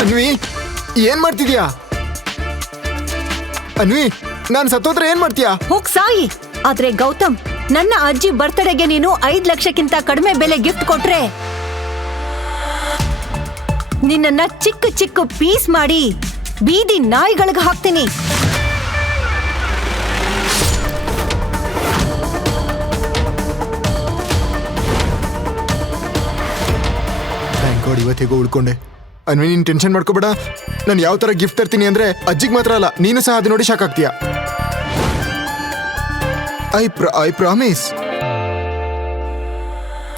ಅನ್ವಿ ಏನ್ ಮಾಡ್ತಿದ್ಯಾ? ಅನ್ವಿ ನಾನ್ ಸತ್ತೋತ್ರ ಏನ್ ಮಾಡ್ತೀಯಾ? ಹೋಗ್ ಸಾಯಿ. ಆದ್ರೆ ಗೌತಮ್, ನನ್ನ ಅಜ್ಜಿ ಬರ್ತ್ಡೇಗೆ ನೀನು 5 ಲಕ್ಷಕ್ಕಿಂತ ಕಡಿಮೆ ಬೆಲೆ ಗಿಫ್ಟ್ ಕೊಟ್ರೆ ನಿನ್ನನ್ನ ಚಿಕ್ಕ ಚಿಕ್ಕ ಪೀಸ್ ಮಾಡಿ ಬೀದಿ ನಾಯಿಗಳಿಗೆ ಹಾಕ್ತೀನಿ. ಥ್ಯಾಂಕ್ ಗಾಡ್ ಇವತ್ತಿಗೂ ಉಳ್ಕೊಂಡೆ. ಅನ್ವಿ ನೀನ್ ಟೆನ್ಷನ್ ಮಾಡ್ಕೋಬೇಡ. ನಾನು ಯಾವ ತರ ಗಿಫ್ಟ್ ತರ್ತೀನಿ ಅಂದ್ರೆ ಅಜ್ಜಿಗೆ ಮಾತ್ರ ಅಲ್ಲ, ನೀನು ಸಹ ಅದು ನೋಡಿ ಶಾಕ್ ಆಗ್ತೀಯಾ. I promise.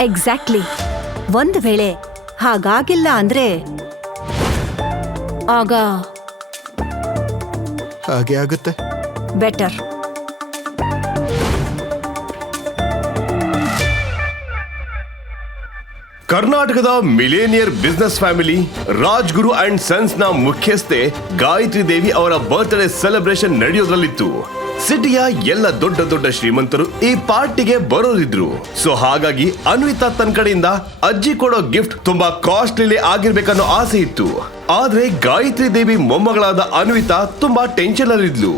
ಎಕ್ಸಾಕ್ಟ್ಲಿ. ಒಂದ್ ವೇಳೆ ಹಾಗಾಗಿಲ್ಲ ಅಂದ್ರೆ ಆಗ ಹಾಗೆ ಆಗುತ್ತೆ. ಬೆಟರ್. ಕರ್ನಾಟಕದ millionaire business family Rajguru and sons ನ ಮುಖ್ಯಸ್ಥೆ ಗಾಯತ್ರಿ ದೇವಿ ಅವರ ಬರ್ತ್ಡೇ ಸೆಲೆಬ್ರೇಷನ್ ನಡೆಯೋದ್ರಲ್ಲಿತ್ತು. ಸಿಟಿಯ ಎಲ್ಲ ದೊಡ್ಡ ದೊಡ್ಡ ಶ್ರೀಮಂತರು ಈ ಪಾರ್ಟಿಗೆ ಬರೋರಿದ್ರು. ಸೊ ಹಾಗಾಗಿ ಅನ್ವಿತಾ ತನ್ನ ಕಡೆಯಿಂದ ಅಜ್ಜಿ ಕೊಡೋ ಗಿಫ್ಟ್ ತುಂಬಾ ಕಾಸ್ಟ್ಲಿ ಆಗಿರ್ಬೇಕನ್ನೋ ಆಸೆ ಇತ್ತು. ಆದ್ರೆ ಗಾಯತ್ರಿ ದೇವಿ ಮೊಮ್ಮಗಳಾದ ಅನ್ವಿತಾ ತುಂಬಾ ಟೆನ್ಷನ್ ಅಲ್ಲಿದ್ಲು.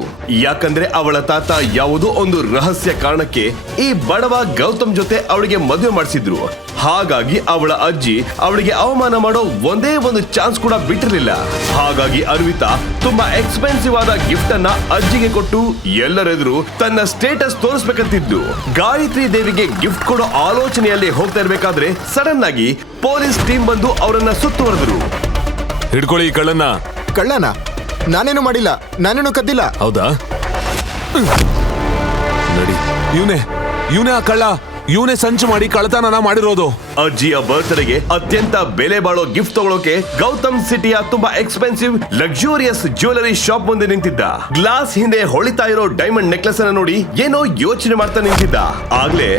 ಯಾಕಂದ್ರೆ ಅವಳ ತಾತ ಯಾವುದೋ ಒಂದು ರಹಸ್ಯ ಕಾರಣಕ್ಕೆ ಈ ಬಡವ ಗೌತಮ್ ಜೊತೆ ಅವಳಿಗೆ ಮದುವೆ ಮಾಡಿಸಿದ್ರು. ಹಾಗಾಗಿ ಅವಳ ಅಜ್ಜಿ ಅವಳಿಗೆ ಅವಮಾನ ಮಾಡೋ ಒಂದೇ ಒಂದು ಚಾನ್ಸ್ ಕೂಡ ಬಿಟ್ಟಿರಲಿಲ್ಲ. ಹಾಗಾಗಿ ಅನ್ವಿತಾ ತುಂಬಾ ಎಕ್ಸ್ಪೆನ್ಸಿವ್ ಆದ ಗಿಫ್ಟ್ ಅನ್ನ ಅಜ್ಜಿಗೆ ಕೊಟ್ಟು ಎಲ್ಲರೆದುರು ತನ್ನ ಸ್ಟೇಟಸ್ ತೋರಿಸ್ಬೇಕಂತಿದ್ದು. ಗಾಯತ್ರಿ ದೇವಿಗೆ ಗಿಫ್ಟ್ ಕೊಡೋ ಆಲೋಚನೆಯಲ್ಲಿ ಹೋಗ್ತಾ ಇರ್ಬೇಕಾದ್ರೆ ಸಡನ್ ಆಗಿ ಪೊಲೀಸ್ ಟೀಮ್ ಬಂದು ಅವರನ್ನ ಸುತ್ತುವರೆದ್ರು. ಹಿಡ್ಕೊಳ್ಳಿ ಈ ಕಳ್ಳನ್ನ. ಕಳ್ಳನ? ನಾನೇನು ಮಾಡಿಲ್ಲ, ನಾನೇನು ಕದ್ದಿಲ್ಲ. ಹೌದಾ? ನಡಿ. ಇವನೇ ಆ ಕಳ್ಳ. ಇವನೇ ಸಂಚು ಮಾಡಿ ಕಳ್ಳತನ ಮಾಡಿರೋದು. ಅಜ್ಜಿಯ ಬರ್ತ್ಡೇಗೆ ಅತ್ಯಂತ ಬೆಲೆ ಬಾಳೋ ಗಿಫ್ಟ್ ತಗೊಳ್ಳೋಕೆ ಗೌತಮ್ ಸಿಟಿಯ ತುಂಬಾ ಎಕ್ಸ್ಪೆನ್ಸಿವ್ ಲಕ್ಸುರಿಯಸ್ ಜ್ಯುವೆಲರಿ ಶಾಪ್ ಮುಂದೆ ನಿಂತಿದ್ದ. ಗ್ಲಾಸ್ ಹಿಂದೆ ಹೊಳಿತಾ ಇರೋ ಡೈಮಂಡ್ ನೆಕ್ಲೆಸ್ ಅನ್ನ ನೋಡಿ ಏನೋ ಯೋಚನೆ ಮಾಡ್ತಾ ನಿಂತಿದ್ದ. ಆಗ್ಲೇ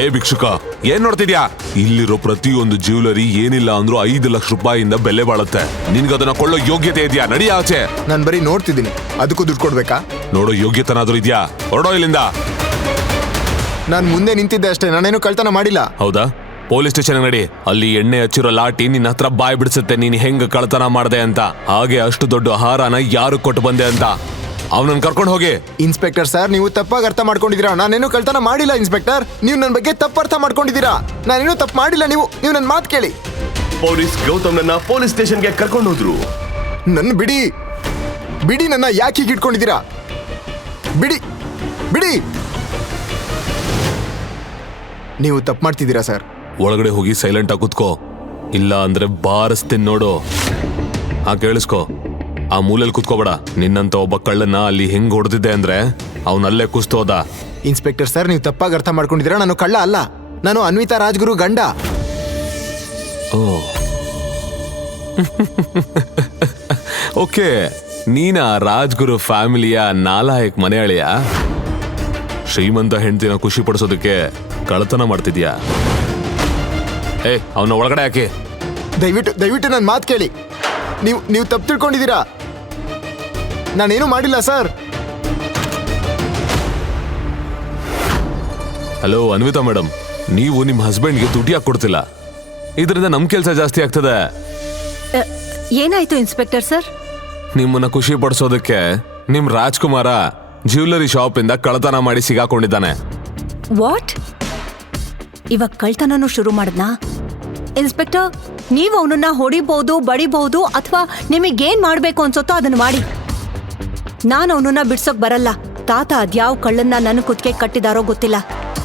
ಏ ಭಿಕ್ಷುಕ, ಏನ್ ನೋಡ್ತಿದ್ಯಾ? ಇಲ್ಲಿರೋ ಪ್ರತಿಯೊಂದು ಜ್ಯುವೆಲರಿ ಏನಿಲ್ಲ ಅಂದ್ರೂ 5 ಲಕ್ಷ ರೂಪಾಯಿಯಿಂದ ಬೆಲೆ ಬಾಳುತ್ತೆ. ನಿನ್ಗದನ್ನ ಕೊಳ್ಳೋ ಯೋಗ್ಯತೆ ಇದೆಯಾ? ನಡಿ ಆಚೆ. ನಾನು ಬರೀ ನೋಡ್ತಿದ್ದೀನಿ, ಅದಕ್ಕೂ ದುಡ್ಡು ಕೊಡ್ಬೇಕಾ? ನೋಡೋ ಯೋಗ್ಯತನಾದ್ರೂ ಇದೆಯಾ? ಹೊರಡೋ ಇಲ್ಲಿಂದ. ನಾನು ಮುಂದೆ ನಿಂತಿದ್ದೆ ಅಷ್ಟೇ, ನಾನೇನು ಕಳ್ತನ ಮಾಡಿಲ್ಲ. ಹೌದಾ? ಪೊಲೀಸ್ ಸ್ಟೇಷನ್ ನಡಿ. ಅಲ್ಲಿ ಎಣ್ಣೆ ಹಚ್ಚಿರೋ ಲಾಟಿ ನಿನ್ನ ಹತ್ರ ಬಾಯ್ ಬಿಡಿಸುತ್ತೆ ನೀನ್ ಹೆಂಗ್ ಕಳ್ತನ ಮಾಡ್ದೆ ಅಂತ. ಹಾಗೆ ಅಷ್ಟು ದೊಡ್ಡ ಹಾರನ ಯಾರು ಕೊಟ್ಟು ಬಂದೆ ಅಂತ. ಅವನನ್ನ ಕರ್ಕೊಂಡು ಹೋಗಿ. ಇನ್ಸ್ಪೆಕ್ಟರ್ ಸರ್, ನೀವು ತಪ್ಪಾಗಿ ಅರ್ಥ ಮಾಡ್ಕೊಂಡಿದ್ದೀರಾ. ನಾನೇನು ಕಳ್ತನ ಮಾಡಿಲ್ಲ ಇನ್ಸ್ಪೆಕ್ಟರ್. ನೀವು ನನ್ನ ಬಗ್ಗೆ ತಪ್ಪು ಅರ್ಥ ಮಾಡ್ಕೊಂಡಿದ್ದೀರಾ. ನಾನೇನು ತಪ್ಪು ಮಾಡಿಲ್ಲ. ನೀವು ನನ್ನ ಮಾತು ಕೇಳಿ. ಪೊಲೀಸ್ ಗೌತಮ್ನನ್ನ ಪೊಲೀಸ್ ಸ್ಟೇಷನ್ಗೆ ಕರ್ಕೊಂಡು ಹೋದ್ರು. ನನ್ನ ಬಿಡಿ, ನನ್ನ ಯಾಕೆ ಹೀಗೆ ಇಟ್ಕೊಂಡಿದ್ದೀರಾ? ಬಿಡಿ. ನೀವು ತಪ್ಪು ಮಾಡ್ತಿದ್ದೀರಾ ಸರ್. ಒಳಗಡೆ ಹೋಗಿ ಸೈಲೆಂಟ್ ಆಗಿ ಕೂತ್ಕೋ, ಇಲ್ಲ ಅಂದ್ರೆ ಬಾರಿಸ್ತೀನಿ ನೋಡು. ಕೇಳಿಸ್ಕೋ, ಆ ಮೂಲೆಯಲ್ಲಿ ಕುತ್ಕೋಬೇಡ. ನಿನ್ನಂತ ಒಬ್ಬ ಕಳ್ಳನ್ನ ಅಲ್ಲಿ ಹೆಂಗ್ ಹೊಡೆದಿದ್ದೆ ಅಂದ್ರೆ ಅವನಲ್ಲೇ ಕುಸ್ತೋದ. ಇನ್ಸ್ಪೆಕ್ಟರ್ ಸರ್, ನೀವು ತಪ್ಪಾಗಿ ಅರ್ಥ ಮಾಡ್ಕೊಂಡಿದ್ದೀರಾ. ನಾನು ಕಳ್ಳ ಅಲ್ಲ, ನಾನು ಅನ್ವಿತಾ ರಾಜ್ಗುರು ಗಂಡ. ಓಕೆ, ನೀನ ರಾಜ್ಗುರು ಫ್ಯಾಮಿಲಿಯ ನಾಲಾಯಕ್ ಮನೆಯಾಳಿಯ ಶ್ರೀಮಂತ ಹೆಂಡತಿನ ಖುಷಿ ಪಡಿಸೋದಕ್ಕೆ ಕಳ್ಳತನ ಮಾಡ್ತಿದ್ಯಾ? ಅವನ ಒಳಗಡೆ ಯಾಕೆ? ದಯವಿಟ್ಟು ನನ್ನ ಮಾತು ಕೇಳಿ. ನೀವು ತಪ್ಪು ತಿಳ್ಕೊಂಡಿದ್ದೀರಾ. ನಾನೇನು ಮಾಡಿಲ್ಲ ಸರ್. ಹಲೋ ಅನ್ವಿತಾ ಮೇಡಮ್, ನೀವು ನಿಮ್ಮ ಹಸ್ಬೆಂಡ್ಗೆ ದುಡ್ಡು ಯಾಕೆ ಕೊಡ್ತಿಲ್ಲ? ಇದರಿಂದ ನಮ್ ಕೆಲಸ ಜಾಸ್ತಿ ಆಗ್ತದೆ. ಏನಾಯ್ತು ಇನ್ಸ್ಪೆಕ್ಟರ್ ಸರ್? ನಿಮ್ಮನ್ನ ಖುಷಿ ಪಡಿಸೋದಕ್ಕೆ ನಿಮ್ ರಾಜ್ಕುಮಾರ ಜ್ಯುವೆಲರಿ ಶಾಪ್ ಇಂದ ಕಳ್ಳತನ ಮಾಡಿ ಸಿಗಾಕೊಂಡಿದ್ದಾನೆ. ವಾಟ್? ಇವಾಗ ಕಳ್ತನೂ ಶುರು ಮಾಡದ್ನಾ? ಇನ್ಸ್ಪೆಕ್ಟರ್, ನೀವು ಅವನನ್ನ ಹೊಡಿಬಹುದು, ಬಡಿಬಹುದು, ಅಥವಾ ನಿಮಗೇನ್ ಮಾಡ್ಬೇಕು ಅನ್ಸುತ್ತೋ ಅದನ್ನ ಮಾಡಿ. ನಾನು ಅವನನ್ನ ಬಿಡ್ಸೋಕ್ ಬರಲ್ಲ. ತಾತ ಅದ್ಯಾವ ಕಳ್ಳನ್ನ ನನ್ನ ಕುತ್ತಿಗೆ ಕಟ್ಟಿದಾರೋ ಗೊತ್ತಿಲ್ಲ.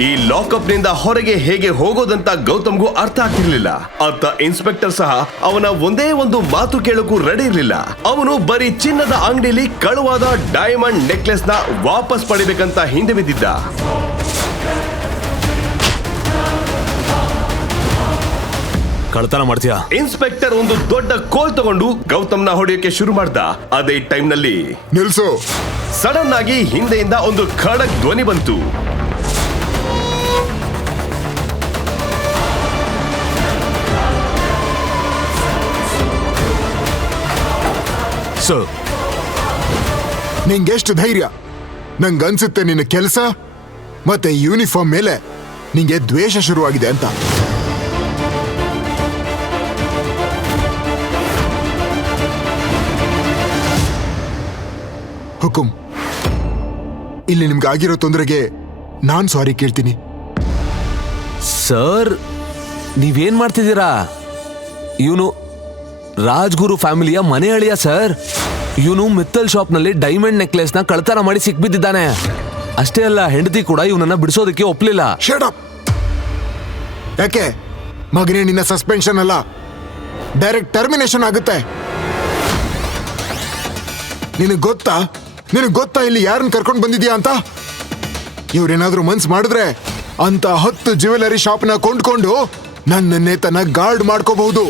ಈ ಲಾಕಪ್ ನಿಂದ ಹೊರಗೆ ಹೇಗೆ ಹೋಗೋದಂತ ಗೌತಮ್ಗೂ ಅರ್ಥ ಆಗ್ತಿರ್ಲಿಲ್ಲ. ಅತ್ತ ಇನ್ಸ್ಪೆಕ್ಟರ್ ಸಹ ಅವನ ಒಂದೇ ಒಂದು ಮಾತು ಕೇಳೋಕು ರೆಡಿ ಇರ್ಲಿಲ್ಲ. ಅವನು ಬರೀ ಚಿನ್ನದ ಅಂಗಡಿಯಲ್ಲಿ ಕಳುವಾದ ಡೈಮಂಡ್ ನೆಕ್ಲೆಸ್ ನ ವಾಪಸ್ ಪಡಿಬೇಕಂತ ಹಿಂದೆ ಬಿದ್ದಿದ್ದ. ಕಳ್ಳತನ ಮಾಡ್ತೀಯಾ? ಇನ್ಸ್ಪೆಕ್ಟರ್ ಒಂದು ದೊಡ್ಡ ಕೋಲ್ ತಗೊಂಡು ಗೌತಮ್ನ ಹೊಡೆಯೋಕೆ ಶುರು ಮಾಡ್ದ. ಅದೇ ಟೈಮ್ ನಲ್ಲಿ ನಿಲ್ಸು. ಸಡನ್ ಆಗಿ ಹಿಂದೆಯಿಂದ ಒಂದು ಖಡಕ್ ಧ್ವನಿ ಬಂತು. ಸರ್, ನಿಂಗೆಷ್ಟು ಧೈರ್ಯ? ನಂಗನ್ಸುತ್ತೆ ನಿನ್ನ ಕೆಲಸ ಮತ್ತೆ ಯೂನಿಫಾರ್ಮ್ ಮೇಲೆ ನಿಂಗೆ ದ್ವೇಷ ಶುರುವಾಗಿದೆ ಅಂತ. ಹುಕುಂ, ಇಲ್ಲಿ ನಿಮ್ಗೆ ಆಗಿರೋ ತೊಂದರೆಗೆ ನಾನ್ ಸಾರಿ ಕೇಳ್ತೀನಿ. ಸರ್ ನೀವೇನ್ ಮಾಡ್ತಿದ್ದೀರಾ? ಇವನು ರಾಜ್ಗುರು ಫ್ಯಾಮಿಲಿಯ ಮನೆ ಅಳಿಯ ಸರ್. ಇವನು ಮಿತ್ತಲ್ ಶಾಪ್ನಲ್ಲಿ ಡೈಮಂಡ್ ನೆಕ್ಲೆಸ್ನ ಕಳ್ತನ ಮಾಡಿ ಸಿಕ್ಬಿದ್ದಿದ್ದಾನೆ. ಅಷ್ಟೇ ಅಲ್ಲ, ಹೆಂಡತಿ ಕೂಡ ಇವನನ್ನ ಬಿಡಿಸೋದಕ್ಕೆ ಒಪ್ಲಿಲ್ಲ. Shut up. ಯಾಕೆ ಮಗನೇ, ನಿನ್ನ ಸಸ್ಪೆನ್ಷನ್ ಅಲ್ಲ, ಡೈರೆಕ್ಟ್ ಟರ್ಮಿನೇಷನ್ ಆಗುತ್ತೆ. ನಿನಗೆ ಗೊತ್ತಾ ಇಲ್ಲಿ ಯಾರನ್ನ ಕರ್ಕೊಂಡು ಬಂದಿದ್ಯಾ ಅಂತ? ಇವ್ರೇನಾದ್ರೂ ಮನ್ಸ್ ಮಾಡಿದ್ರೆ ಅಂತ 10 ಜ್ಯುವೆಲರಿ ಶಾಪ್ನ ಕೊಂಡ್ಕೊಂಡು ನನ್ನನ್ನೇ ತನ್ನ ಗಾರ್ಡ್ ಮಾಡ್ಕೋಬಹುದು.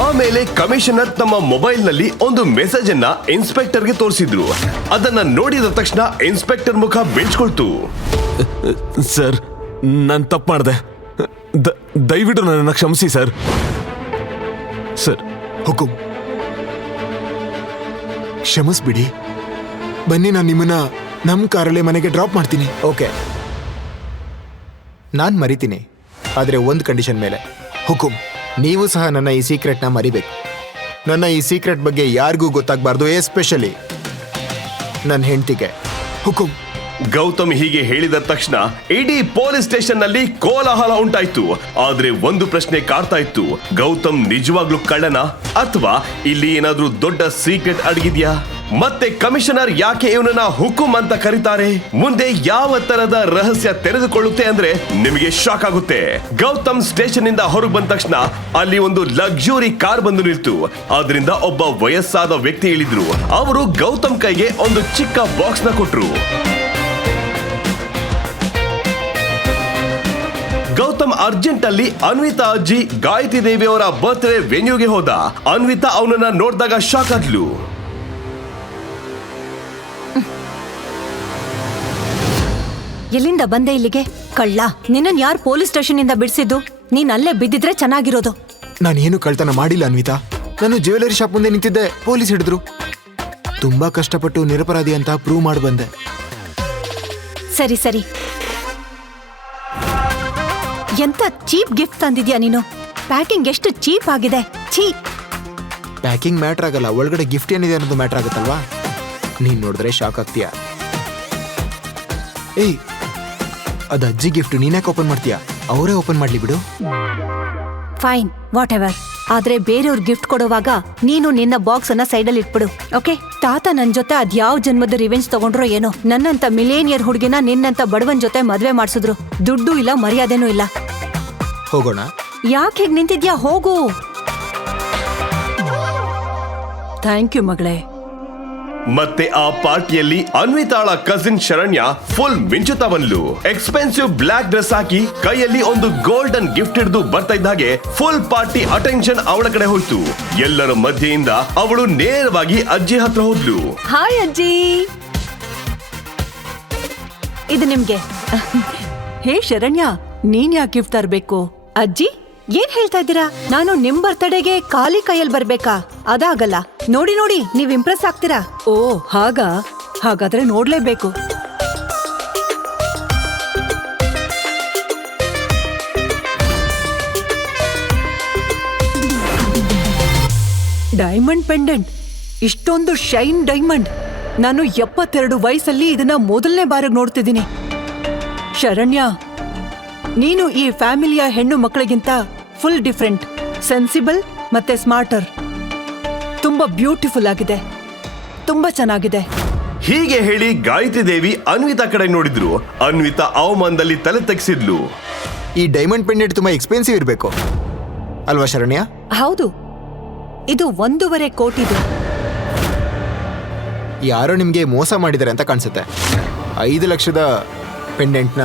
ಆಮೇಲೆ ಕಮಿಷನರ್ ತಮ್ಮ ಮೊಬೈಲ್ ನಲ್ಲಿ ಒಂದು ಮೆಸೇಜ್ ಅನ್ನ ಇನ್ಸ್ಪೆಕ್ಟರ್ಗೆ ತೋರಿಸಿದ್ರು. ಅದನ್ನ ನೋಡಿದ ತಕ್ಷಣ ಇನ್ಸ್ಪೆಕ್ಟರ್ ಮುಖ ಬೆಳ್ಸ್ಕೊಳ್ತು. ಸರ್ ನಾನು ತಪ್ಪು ಮಾಡಿದೆ, ದಯವಿಟ್ಟು ನನ್ನನ್ನು ಕ್ಷಮಿಸಿ ಸರ್. ಸರ್ ಹುಕುಂ, ಕ್ಷಮಿಸ್ಬಿಡಿ. ಬನ್ನಿ, ನಾನು ನಿಮ್ಮನ್ನ ನಮ್ಮ ಕಾರಲ್ಲೇ ಮನೆಗೆ ಡ್ರಾಪ್ ಮಾಡ್ತೀನಿ. ಓಕೆ, ನಾನು ಮರಿತೀನಿ, ಆದರೆ ಒಂದು ಕಂಡೀಷನ್ ಮೇಲೆ. ಹುಕುಂ, ನೀವು ಸಹ ನನ್ನ ಈ ಸೀಕ್ರೆಟ್ನ ಮರಿಬೇಕು. ನನ್ನ ಈ ಸೀಕ್ರೆಟ್ ಬಗ್ಗೆ ಯಾರಿಗೂ ಗೊತ್ತಾಗಬಾರ್ದು, ಎಸ್ಪೆಷಲಿ ನನ್ನ ಹೆಂಡತಿಗೆ. ಹುಕುಂ. ಗೌತಮ್ ಹೀಗೆ ಹೇಳಿದ ತಕ್ಷಣ ಇಡೀ ಪೊಲೀಸ್ ಸ್ಟೇಷನ್ ನಲ್ಲಿ ಕೋಲಾಹಲ ಉಂಟಾಯ್ತು. ಆದ್ರೆ ಒಂದು ಪ್ರಶ್ನೆ ಕಾಡ್ತಾ ಇತ್ತು, ಗೌತಮ್ ನಿಜವಾಗ್ಲೂ ಕಳ್ಳನ ಅಥವಾ ಇಲ್ಲಿ ಏನಾದ್ರೂ ದೊಡ್ಡ ಸೀಕ್ರೆಟ್ ಅಡಗಿದ್ಯಾ? ಮತ್ತೆ ಕಮಿಷನರ್ ಯಾಕೆ ಇವನನ್ನ ಹುಕುಂ ಅಂತ ಕರೀತಾರೆ? ಮುಂದೆ ಯಾವ ತರದ ರಹಸ್ಯ ತೆರೆದುಕೊಳ್ಳುತ್ತೆ ಅಂದ್ರೆ ನಿಮಗೆ ಶಾಕ್ ಆಗುತ್ತೆ. ಗೌತಮ್ ಸ್ಟೇಷನ್ ಇಂದ ಹೊರಗೆ ಬಂದ ತಕ್ಷಣ ಅಲ್ಲಿ ಒಂದು ಲಕ್ಸುರಿ ಕಾರ್ ಬಂದು ನಿಲ್ತು. ಅದರಿಂದ ಒಬ್ಬ ವಯಸ್ಸಾದ ವ್ಯಕ್ತಿ ಇಳಿದ್ರು. ಅವರು ಗೌತಮ್ ಕೈಗೆ ಒಂದು ಚಿಕ್ಕ ಬಾಕ್ಸ್ ನ ಕೊಟ್ರು. ಗೌತಮ್ ಅರ್ಜೆಂಟ್ ಅಲ್ಲಿ ಅನ್ವಿತಾ ಅಜ್ಜಿ ಗಾಯತ್ರಿ ದೇವಿ ಅವರ ಬರ್ತ್ಡೇ ವೆನ್ಯೂಗೆ ಹೋದ. ಅನ್ವಿತಾ ಅವನನ್ನ ನೋಡಿದಾಗ ಶಾಕ್ ಆದ್ಲು. ಎಲ್ಲಿಂದ ಬಂದೆ ಇಲ್ಲಿಗೆ? ಕಳ್ಳ, ನಿನ್ನನ್ ಯಾರು ಪೊಲೀಸ್ ಸ್ಟೇಷನ್ ಇಂದ ಬಿಡಿಸಿದ್ದು? ನೀನ್ ಅಲ್ಲೇ ಬಿದ್ದಿದ್ರೆ ಚೆನ್ನಾಗಿರೋದು. ನಾನೇನು ಕಳ್ತನ ಮಾಡಿಲ್ಲ ಅನ್ವಿತಾ. ನಾನು ಜ್ಯುವೆಲರಿ ಶಾಪ್ ಮುಂದೆ ನಿಂತಿದ್ದೆ, ಪೊಲೀಸ್ ಹಿಡಿದ್ರು. ತುಂಬಾ ಕಷ್ಟಪಟ್ಟು ನಿರಪರಾಧಿ ಅಂತ ಪ್ರೂವ್ ಮಾಡಿ ಬಂದೆ. ಸರಿ ಸರಿ, ಎಂತ ಚೀಪ್ ಗಿಫ್ಟ್ ತಂದಿದ್ಯಾ ನೀನು. ಪ್ಯಾಕಿಂಗ್ ಎಷ್ಟು ಚೀಪ್ ಆಗಿದೆ. ಛೀ. ಪ್ಯಾಕಿಂಗ್ ಮ್ಯಾಟ್ರ್ ಆಗಲ್ಲ, ಒಳಗಡೆ ಗಿಫ್ಟ್ ಏನಿದೆ ಅನ್ನೋದು ಮ್ಯಾಟ್ರ್ ಆಗುತ್ತಲ್ವಾ? ನೀನ್ ನೋಡಿದ್ರೆ ಶಾಕ್ ಆಗ್ತೀಯ. ಏಯ್, ಅದು ಅಜ್ಜಿ ಗಿಫ್ಟ್, ನೀನ್ಯಾಕೆ ಓಪನ್ ಮಾಡ್ತೀಯಾ? ಅವರೇ ಓಪನ್ ಮಾಡ್ಲಿ ಬಿಡು. Fine, what ever. ಆದ್ರೆ ಬೇರೆಯವ್ರ ಗಿಫ್ಟ್ ಕೊಡುವಾಗ ನೀನು ನಿನ್ನ ಬಾಕ್ಸ್ ಅನ್ನ ಸೈಡಲ್ಲಿ ಇಟ್ಬಿಡು, ಓಕೆ? ತಾತ ನನ್ ಜೊತೆ ಅದ್ಯಾವ ಜನ್ಮದ ರಿವೆಂಜ್ ತಗೊಂಡ್ರೋ ಏನೋ, ನನ್ನಂತ ಮಿಲೇನಿಯರ್ ಹುಡುಗಿನ ನಿನ್ನಂತ ಬಡವನ್ ಜೊತೆ ಮದ್ವೆ ಮಾಡ್ಸಿದ್ರು. ದುಡ್ಡು ಇಲ್ಲ, ಮರ್ಯಾದೆನೂ ಇಲ್ಲ. ಹೋಗೋಣ. ಯಾಕೆ ಹೀಗ್ ನಿಂತಿದ್ಯಾ? ಹೋಗು. ಥ್ಯಾಂಕ್ ಯು ಮಗಳೇ. ಮತ್ತೆ ಆ ಪಾರ್ಟಿಯಲ್ಲಿ ಅನ್ವಿತಾಳ ಕಸಿನ್ ಶರಣ್ಯ ಫುಲ್ ಮಿಂಚುತ್ತಾ ಬಂದ್ಲು. ಎಕ್ಸ್ಪೆನ್ಸಿವ್ ಬ್ಲಾಕ್ ಡ್ರೆಸ್ ಹಾಕಿ ಕೈಯಲ್ಲಿ ಒಂದು ಗೋಲ್ಡನ್ ಗಿಫ್ಟ್ ಹಿಡಿದು ಬರ್ತಾ ಇದ್ದ ಹಾಗೆ ಫುಲ್ ಪಾರ್ಟಿ ಅಟೆನ್ಷನ್ ಅವಳ ಕಡೆ ಹೋಯ್ತು. ಎಲ್ಲರ ಮಧ್ಯೆಯಿಂದ ಅವಳು ನೇರವಾಗಿ ಅಜ್ಜಿ ಹತ್ರ ಹೋದ್ಲು. ಹಾಯ್ ಅಜ್ಜಿ, ಇದು ನಿಮ್ಗೆ. ಹೇ ಶರಣ್ಯ, ನೀನ್ ಯಾಕೆ ಗಿಫ್ಟ್ ತರ್ಬೇಕು? ಅಜ್ಜಿ ಏನ್ ಹೇಳ್ತಾ ಇದ್ದೀರಾ? ನಾನು ನಿಮ್ ಬರ್ತಡೆಗೆ ಖಾಲಿ ಕೈಯಲ್ಲಿ ಬರ್ಬೇಕಾ? ಅದಾಗಲ್ಲ. ನೋಡಿ ನೋಡಿ, ನೀವ್ ಇಂಪ್ರೆಸ್ ಆಗ್ತೀರಾ. ಓ ಹಾಗಾ? ಹಾಗಾದ್ರೆ ನೋಡ್ಲೇಬೇಕು. ಡೈಮಂಡ್ ಪೆಂಡೆಂಟ್, ಇಷ್ಟೊಂದು ಶೈನ್ ಡೈಮಂಡ್. ನಾನು 72 ವಯಸ್ಸಲ್ಲಿ ಇದನ್ನ ಮೊದಲನೇ ಬಾರಿಗೆ ನೋಡ್ತಿದ್ದೀನಿ. ಶರಣ್ಯ, ನೀನು ಈ ಫ್ಯಾಮಿಲಿಯ ಹೆಣ್ಣು ಮಕ್ಕಳಿಗಿಂತ ಫುಲ್ ಡಿಫ್ರೆಂಟ್, ಸೆನ್ಸಿಬಲ್ ಮತ್ತೆ ಸ್ಮಾರ್ಟರ್. ತುಂಬಾ ಬ್ಯೂಟಿಫುಲ್ ಆಗಿದೆ, ತುಂಬಾ ಚೆನ್ನಾಗಿದೆ. ಹೀಗೆ ಹೇಳಿ ಗಾಯತ್ರಿ ದೇವಿ ಅನ್ವಿತಾ ಕಡೆ ನೋಡಿದ್ರು. ಅನ್ವಿತಾ ಅವಮಾನದಲ್ಲಿ ತಲೆ ತೆಗೆಸಿದ್ಲು. ಈ ಡೈಮಂಡ್ ಪೆಂಡೆಂಟ್ ತುಂಬಾ ಎಕ್ಸ್ಪೆನ್ಸಿವ್ ಇರಬೇಕು ಅಲ್ವಾ ಶರಣ್ಯ? ಹೌದು, ಇದು 1.5 ಕೋಟಿದು. ಯಾರೋ ನಿಮ್ಗೆ ಮೋಸ ಮಾಡಿದ್ದಾರೆ ಅಂತ ಕಾಣಿಸುತ್ತೆ. 5 ಲಕ್ಷದ ಪೆಂಡೆಂಟ್ನ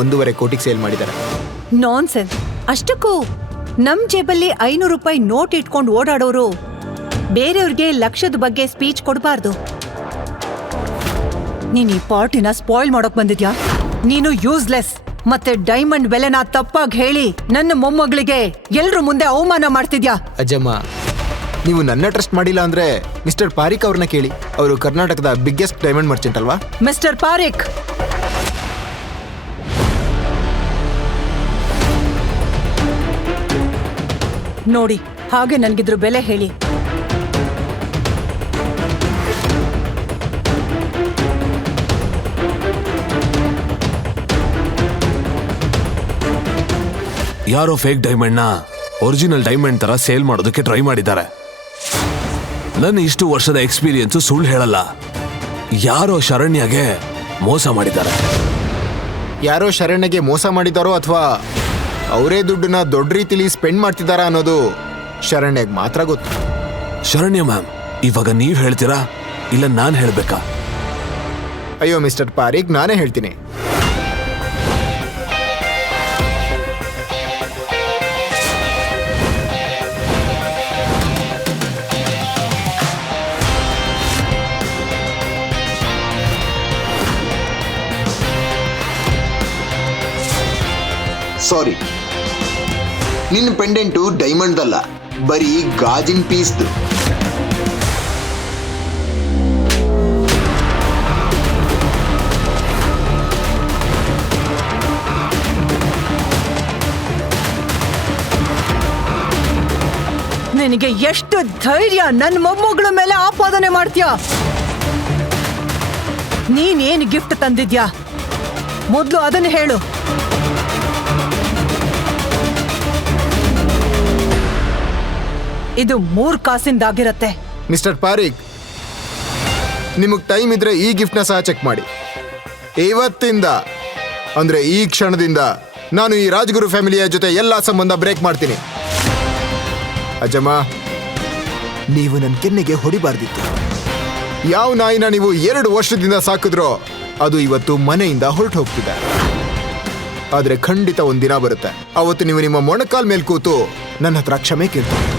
1.5 ಕೋಟಿಗೆ ಸೇಲ್ ಮಾಡಿದ್ದಾರೆ. ನಾನ್ಸೆನ್ಸ್. ಅಷ್ಟಕ್ಕೂ ನಮ್ ಜೇಬಲ್ಲಿ 500 ರೂಪಾಯಿ ನೋಟ್ ಇಟ್ಕೊಂಡು ಓಡಾಡೋರು ಬೇರೆಯವ್ರಿಗೆ ಲಕ್ಷದ ಬಗ್ಗೆ ಸ್ಪೀಚ್ ಕೊಡಬಾರ್ದು. ನೀನ್ ಈ ಪಾರ್ಟಿನ ಸ್ಪಾಯ್ಲ್ ಮಾಡೋಕ್ ಬಂದಿದ್ಯಾ? ನೀನು ಯೂಸ್ಲೆಸ್. ಮತ್ತೆ ಡೈಮಂಡ್ ಬೆಲೆನ ತಪ್ಪಾಗಿ ಹೇಳಿ ನನ್ನ ಮೊಮ್ಮಗಳಿಗೆ ಎಲ್ರ ಮುಂದೆ ಅವಮಾನ ಮಾಡ್ತಿದ್ಯಾ. ಅಜ್ಜಮ್ಮ, ನೀವು ನನ್ನ ಟ್ರಸ್ಟ್ ಮಾಡಿಲ್ಲ ಅಂದ್ರೆ ಮಿಸ್ಟರ್ ಪಾರಿಕ್ ಅವ್ರನ್ನ ಕೇಳಿ. ಅವರು ಕರ್ನಾಟಕದ ಬಿಗ್ಗೆಸ್ಟ್ ಡೈಮಂಡ್ ಮರ್ಚೆಂಟ್ ಅಲ್ವಾ? ಮಿಸ್ಟರ್ ಪಾರಿಕ್, ನೋಡಿ, ಹಾಗೆ ನನ್ಗಿದ್ರ ಬೆಲೆ ಹೇಳಿ. ಯಾರೋ ಫೇಕ್ ಡೈಮಂಡ್ ನ ಒರಿಜಿನಲ್ ಡೈಮಂಡ್ ತರ ಸೇಲ್ ಮಾಡೋದಕ್ಕೆ ಟ್ರೈ ಮಾಡಿದ್ದಾರೆ. ನನ್ನ ಇಷ್ಟು ವರ್ಷದ ಎಕ್ಸ್ಪೀರಿಯನ್ಸ್ ಸುಳ್ಳು ಹೇಳಲ್ಲ. ಯಾರೋ ಶರಣ್ಯಗೆ ಮೋಸ ಮಾಡಿದ್ದಾರೆ. ಯಾರೋ ಶರಣ್ಯಗೆ ಮೋಸ ಮಾಡಿದಾರೋ ಅಥವಾ ಅವರೇ ದುಡ್ಡನ್ನ ದೊಡ್ಡ ರೀತಿಲಿ ಸ್ಪೆಂಡ್ ಮಾಡ್ತಿದ್ದಾರಾ ಅನ್ನೋದು ಶರಣ್ಯಗೆ ಮಾತ್ರ ಗೊತ್ತು. ಶರಣ್ಯ ಮ್ಯಾಮ್, ಇವಾಗ ನೀವ್ ಹೇಳ್ತೀರಾ ಇಲ್ಲ ನಾನ್ ಹೇಳ್ಬೇಕಾ? ಅಯ್ಯೋ ಮಿಸ್ಟರ್ ಪಾರಿಕ್, ನಾನೇ ಹೇಳ್ತೀನಿ. ಸಾರಿ, ನಿನ್ನ ಪೆಂಡೆಂಟು ಡೈಮಂಡ್ದಲ್ಲ, ಬರೀ ಗಾಜಿನ ಪೀಸ್ದು. ನಿನಗೆ ಎಷ್ಟು ಧೈರ್ಯ ನನ್ನ ಮೊಮ್ಮಗಳ ಮೇಲೆ ಆಪಾದನೆ ಮಾಡ್ತೀಯ? ನೀನೇನು ಗಿಫ್ಟ್ ತಂದಿದ್ಯಾ ಮೊದಲು ಅದನ್ನು ಹೇಳು. ಇದು 3 ಕಾಸಿಂದಾಗಿರತ್ತೆ. ಮಿಸ್ಟರ್ ಪಾರಿಕ್, ನಿಮಗೆ ಟೈಮ್ ಇದ್ರೆ ಈ ಗಿಫ್ಟ್ನ ಸಹ ಚೆಕ್ ಮಾಡಿ. ಇವತ್ತಿಂದ ಅಂದ್ರೆ ಈ ಕ್ಷಣದಿಂದ ನಾನು ಈ ರಾಜ್ಗುರು ಫ್ಯಾಮಿಲಿಯ ಜೊತೆ ಎಲ್ಲ ಸಂಬಂಧ ಬ್ರೇಕ್ ಮಾಡ್ತೀನಿ. ಅಜ್ಜಮ್ಮ, ನೀವು ನನ್ನ ಕೆನ್ನೆಗೆ ಹೊಡಿಬಾರ್ದಿತ್ತು. ಯಾವ ನಾಯಿನ ನೀವು 2 ವರ್ಷದಿಂದ ಸಾಕಿದ್ರೋ ಅದು ಇವತ್ತು ಮನೆಯಿಂದ ಹೊರಟು ಹೋಗ್ತಿದೆ. ಆದ್ರೆ ಖಂಡಿತ ಒಂದಿನ ಬರುತ್ತೆ, ಅವತ್ತು ನೀವು ನಿಮ್ಮ ಮೊಣಕಾಲ್ ಮೇಲೆ ಕೂತು ನನ್ನ ಹತ್ರ ಕ್ಷಮೆ ಕೇಳ್ತೀರಿ.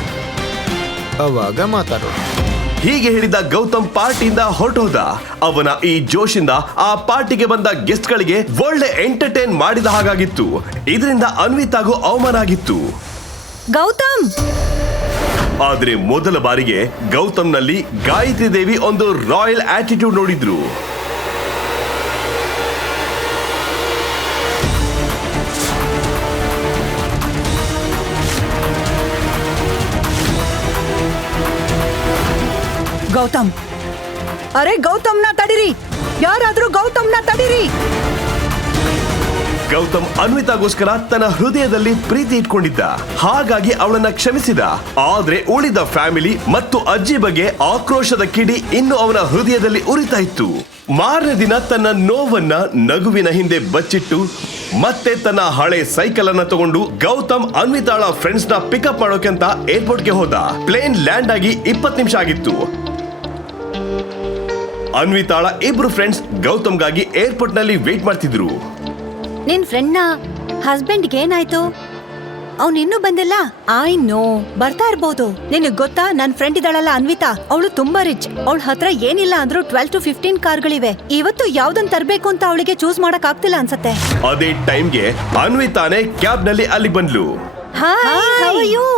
ಅವಾಗ ಮಾತಾಡೋಣ. ಹೀಗೆ ಹೇಳಿದ ಗೌತಮ್ ಪಾರ್ಟಿಯಿಂದ ಹೊರಟೋದ. ಅವನ ಈ ಜೋಶಿಂದ ಆ ಪಾರ್ಟಿಗೆ ಬಂದ ಗೆಸ್ಟ್ ಗಳಿಗೆ ಒಳ್ಳೆ ಎಂಟರ್ಟೈನ್ ಮಾಡಿದ ಹಾಗಾಗಿತ್ತು. ಇದರಿಂದ ಅನ್ವಿತಾಗೂ ಅವಮಾನ ಆಗಿತ್ತು. ಗೌತಮ್, ಆದ್ರೆ ಮೊದಲ ಬಾರಿಗೆ ಗೌತಮ್ನಲ್ಲಿ ಗಾಯತ್ರಿ ದೇವಿ ಒಂದು ರಾಯಲ್ ಆಟಿಟ್ಯೂಡ್ ನೋಡಿದ್ರು. ಗೌತಮ್, ಅರೆ ಗೌತಮ್ನ ತಡಿರಿ, ಯಾರಾದ್ರೂ ಗೌತಮ್ನ ತಡಿರಿ. ಗೌತಮ್ ಅನ್ವಿತಾಗೋಸ್ಕರ ತನ್ನ ಹೃದಯದಲ್ಲಿ ಪ್ರೀತಿ ಇಟ್ಕೊಂಡಿದ್ದ, ಹಾಗಾಗಿ ಅವಳನ್ನ ಕ್ಷಮಿಸಿದ. ಆದ್ರೆ ಉಳಿದ ಫ್ಯಾಮಿಲಿ ಮತ್ತು ಅಜ್ಜಿ ಬಗ್ಗೆ ಆಕ್ರೋಶದ ಕಿಡಿ ಇನ್ನು ಅವನ ಹೃದಯದಲ್ಲಿ ಉರಿತಾ ಇತ್ತು. ಮಾರನೇ ದಿನ ತನ್ನ ನೋವನ್ನ ನಗುವಿನ ಹಿಂದೆ ಬಚ್ಚಿಟ್ಟು ಮತ್ತೆ ತನ್ನ ಹಳೆ ಸೈಕಲ್ ಅನ್ನ ತಗೊಂಡು ಗೌತಮ್ ಅನ್ವಿತಾಳ ಫ್ರೆಂಡ್ಸ್ ನ ಪಿಕಪ್ ಮಾಡೋಕೆ ಅಂತ ಏರ್ಪೋರ್ಟ್ಗೆ ಹೋದ. ಪ್ಲೇನ್ ಲ್ಯಾಂಡ್ ಆಗಿ 20 ನಿಮಿಷ ಆಗಿತ್ತು. ಅನ್ವಿತಾಳ ಇಬ್ರು ಫ್ರೆಂಡ್ಸ್ ಗೌತಮ್ಗಾಗಿ ಏರ್ಪೋರ್ಟ್ ನಲ್ಲಿ ವೇಟ್ ಮಾಡ್ತಿದ್ರು. ನಿನ್ ಫ್ರೆಂಡ್ನ ಹಸ್ಬೆಂಡ್ಗೆ ಏನಾಯ್ತು? ಅವ್ನು ಇನ್ನೂ ಬಂದಿಲ್ಲ. ಐ ನೋ, ಬರ್ತಾ ಇರ್ಬೋದು. ನಿನಗ್ ಗೊತ್ತಾ, ನನ್ ಫ್ರೆಂಡ್ ಇದ್ದಾಳಲ್ಲ ಅನ್ವಿತಾ, ಅವಳು ತುಂಬಾ ರಿಚ್. ಅವಳ ಹತ್ರ ಏನಿಲ್ಲ ಅಂದ್ರೂ 12 to 15 ಕಾರ್ಗಳಿವೆ. ಇವತ್ತು ಯಾವ್ದನ್ ತರ್ಬೇಕು ಅಂತ ಅವಳಿಗೆ ಚೂಸ್ ಮಾಡಕ್ ಆಗ್ತಿಲ್ಲ ಅನ್ಸತ್ತೆ. ಅದೇ ಟೈಮ್ಗೆ ಅನ್ವಿತಾನೆ ಕ್ಯಾಬ್ ನಲ್ಲಿ ಅಲ್ಲಿ ಬಂದ್ಲು. Hi, how are you?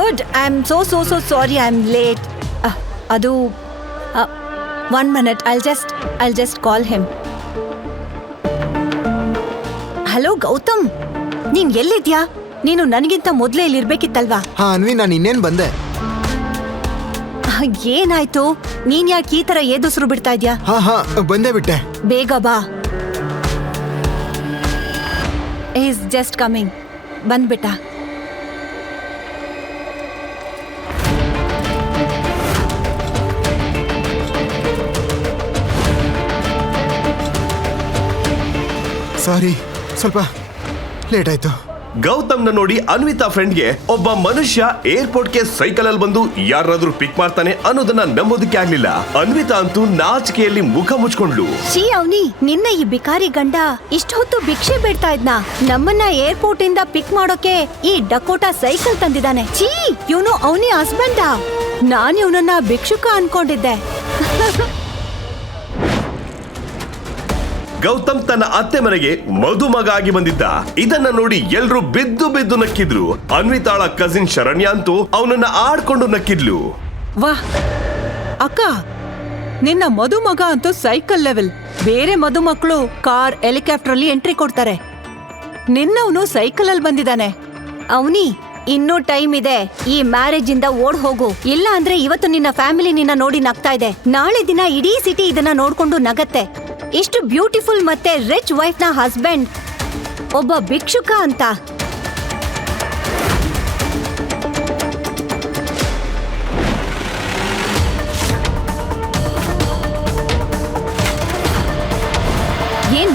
Good. I am so sorry, I am late. ಅದು 1 minute, I'll just call him. Hello Gautam, ನೀನ್ ಎಲ್ಲಿದ್ಯಾ? ನೀನು ನನಗಿಂತ ಮೊದ್ಲೇ ಇಲ್ಲಿ ಇರ್ಬೇಕಿತ್ತಲ್ವಾ? ಹಾ ಅನ್ವಿ, ನಾನು ಇನ್ನೇನ್ ಬಂದೆ. ಏನಾಯ್ತು? ನೀನ್ ಯಾಕೆ ಈ ತರ ಏದುಸ್ರು ಬಿಡ್ತಾ ಇದ್ಯಾ? ಹಾ ಬಂದೇ ಬಿಟ್ಟೆ. ಬೇಗ ಬಾ. Is just coming. ಬಂದ್ಬಿಟ್ಟ. ಸಾರಿ, ಸ್ವಲ್ಪ ಲೇಟ್ ಆಯ್ತು. ಗೌತಮ್ನ ನೋಡಿ ಅನ್ವಿತಾ ಫ್ರೆಂಡ್ಗೆ ಒಬ್ಬ ಮನುಷ್ಯ ಏರ್ಪೋರ್ಟ್ಗೆ ಸೈಕಲ್ ಅಲ್ಲಿ ಬಂದು ಯಾರಾದ್ರೂ ಪಿಕ್ ಮಾಡ್ತಾನೆ ಅನ್ನೋದನ್ನ ನಂಬೋದಕ್ಕೆ ಆಗ್ಲಿಲ್ಲ. ಅನ್ವಿತಾ ಅಂತೂ ನಾಚಿಕೆಯಲ್ಲಿ ಮುಖ ಮುಚ್ಕೊಂಡ್ಲು. ಛೀ ಅವ್ನಿ, ನಿನ್ನ ಈ ಬಿಕಾರಿ ಗಂಡ ಇಷ್ಟ ಹೊತ್ತು ಭಿಕ್ಷೆ ಬೇಡ್ತಾ ಇದ್ನ. ನಮ್ಮನ್ನ ಏರ್ಪೋರ್ಟ್ ಇಂದ ಪಿಕ್ ಮಾಡೋಕೆ ಈ ಡಕೋಟಾ ಸೈಕಲ್ ತಂದಿದ್ದಾನೆ. ಛೀ, ಇವನು ಅವನಿ ಹಸ್ಬೆಂಡಾ? ನಾನ್ ಇವನನ್ನ ಭಿಕ್ಷುಕ ಅನ್ಕೊಂಡಿದ್ದೆ. ಗೌತಮ್ ತನ್ನ ಅತ್ತೆ ಮನೆಗೆ ಮದುಮಗ ಆಗಿ ಬಂದಿದ್ದ. ಇದನ್ನ ನೋಡಿ ಎಲ್ರು ಬಿದ್ದು ನಕ್ಕಿದ್ರು. ಅನ್ವಿತಾಳ ಕಸಿನ್ ಶರಣ್ಯ ಅಂತೂ ಅವನನ್ನ ಆಡ್ಕೊಂಡು ನಕ್ಕಿದ್ಲು. ವಾಹ್ ಅಕ್ಕ, ನಿನ್ನ ಮದುಮಗ ಅಂತೂ ಸೈಕಲ್ ಲೆವೆಲ್. ಬೇರೆ ಮದುಮಕ್ಕಳು ಕಾರ್, ಹೆಲಿಕಾಪ್ಟರ್ ಅಲ್ಲಿ ಎಂಟ್ರಿ ಕೊಡ್ತಾರೆ. ನಿನ್ನವನು ಸೈಕಲ್ ಅಲ್ಲಿ ಬಂದಿದ್ದಾನೆ. ಅವನಿ, ಇನ್ನೂ ಟೈಮ್ ಇದೆ. ಈ ಮ್ಯಾರೇಜ್ ಇಂದ ಓಡ್ ಹೋಗು, ಇಲ್ಲ ಅಂದ್ರೆ ಇವತ್ತು ನಿನ್ನ ಫ್ಯಾಮಿಲಿ ನಿನ್ನ ನೋಡಿ ನಗ್ತಾ ಇದೆ. ನಾಳೆ ದಿನ ಇಡೀ ಸಿಟಿ ಇದನ್ನ ನೋಡ್ಕೊಂಡು ನಗತ್ತೆ. ಇಷ್ಟು ಬ್ಯೂಟಿಫುಲ್ ಮತ್ತೆ ರಿಚ್ ವೈಫ್ ನ ಹಸ್ಬೆಂಡ್ ಒಬ್ಬ ಭಿಕ್ಷುಕ ಅಂತ.